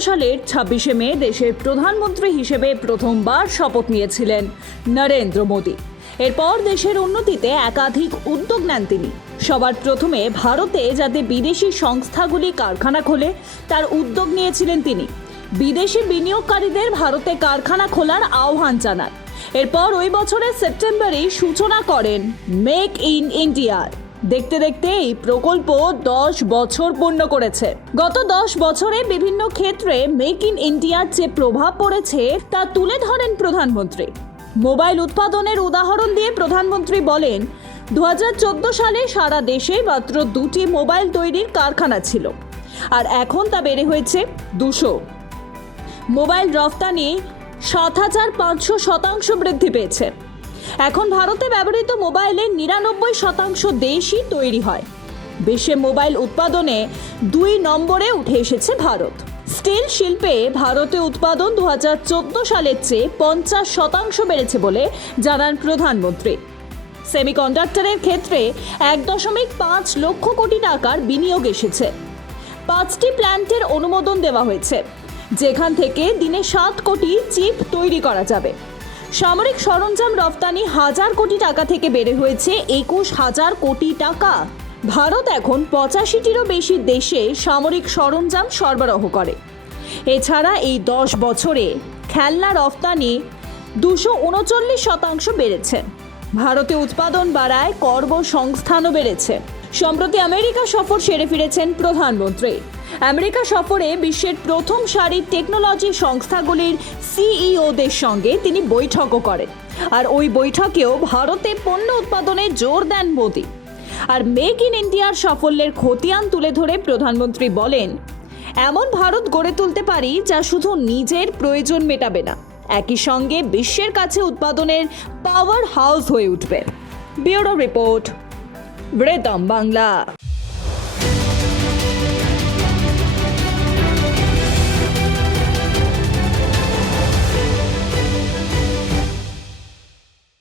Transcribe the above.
সালের ছাব্বিশে মে দেশের প্রধানমন্ত্রী হিসেবে প্রথমবার শপথ নিয়েছিলেন নরেন্দ্র মোদী। এরপর দেশের উন্নতিতে একাধিক উদ্যোগ নেন তিনি। সবার প্রথমে ভারতে যাতে বিদেশি সংস্থাগুলি কারখানা খোলে, তার উদ্যোগ নিয়েছিলেন তিনি। বিদেশি বিনিয়োগকারীদের ভারতে কারখানা খোলার আহ্বান জানান। এরপর ওই বছরের সেপ্টেম্বরেই সূচনা করেন মেক ইন ইন্ডিয়ার। দেখতে দেখতে এই প্রকল্প দশ বছর পূর্ণ করেছে। গত দশ বছরে বিভিন্ন ক্ষেত্রে মেক ইন ইন্ডিয়ার যে প্রভাব পড়েছে, তা তুলে ধরেন প্রধানমন্ত্রী। মোবাইল উৎপাদনের উদাহরণ দিয়ে প্রধানমন্ত্রী বলেন দু হাজার চোদ্দ সালে সারা দেশে মাত্র দুটি মোবাইল তৈরির কারখানা ছিল, আর এখন তা বেড়ে হয়েছে দুশো। মোবাইল রফতানি সাত হাজার পাঁচশো শতাংশ বৃদ্ধি পেয়েছে। এখন ভারতে ব্যবহৃত মোবাইলের নিরানব্বই শতাংশ দেশই তৈরি হয়। বিশ্বে মোবাইল উৎপাদনে দুই নম্বরে উঠে এসেছে ভারত। স্টিল শিল্পে ভারতে উৎপাদন দু হাজার চোদ্দ সালের চেয়ে পঞ্চাশ শতাংশ বেড়েছে বলে জানান প্রধানমন্ত্রী। সেমিকন্ডাক্টরের ক্ষেত্রে এক দশমিক পাঁচ লক্ষ কোটি টাকার বিনিয়োগ এসেছে। পাঁচটি প্ল্যান্টের অনুমোদন দেওয়া হয়েছে। যেখান থেকে দিনে সাত কোটি চিপ তৈরি করা যাবে। সামরিক সরঞ্জাম রফতানি হাজার কোটি টাকা থেকে বেড়ে হয়েছে একুশ হাজার কোটি টাকা। ভারত এখন পঁচাশিটিরও বেশি দেশে সামরিক সরঞ্জাম সরবরাহ করে। এছাড়া এই দশ বছরে খেলনা রফতানি দুশো উনচল্লিশ শতাংশ বেড়েছে। ভারতে উৎপাদন বাড়ায় কর্মসংস্থানও বেড়েছে। সম্প্রতি আমেরিকা সফর সেরে ফিরেছেন প্রধানমন্ত্রী। আমেরিকা সফরে বিশ্বের প্রথম সারির টেকনোলজি সংস্থাগুলির সিইওদের সঙ্গে তিনি বৈঠকও করেন। আর ওই বৈঠকেও ভারতে পণ্য উৎপাদনে জোর দেন মোদী। আর মেক ইন ইন্ডিয়ার সাফল্যের খতিয়ান তুলে ধরে প্রধানমন্ত্রী বলেন, এমন ভারত গড়ে তুলতে পারি যা শুধু নিজের প্রয়োজন মেটাবে না, একই সঙ্গে বিশ্বের কাছে উৎপাদনের পাওয়ার হাউস হয়ে উঠবে। ব্যুরো রিপোর্ট রেদম বাংলা।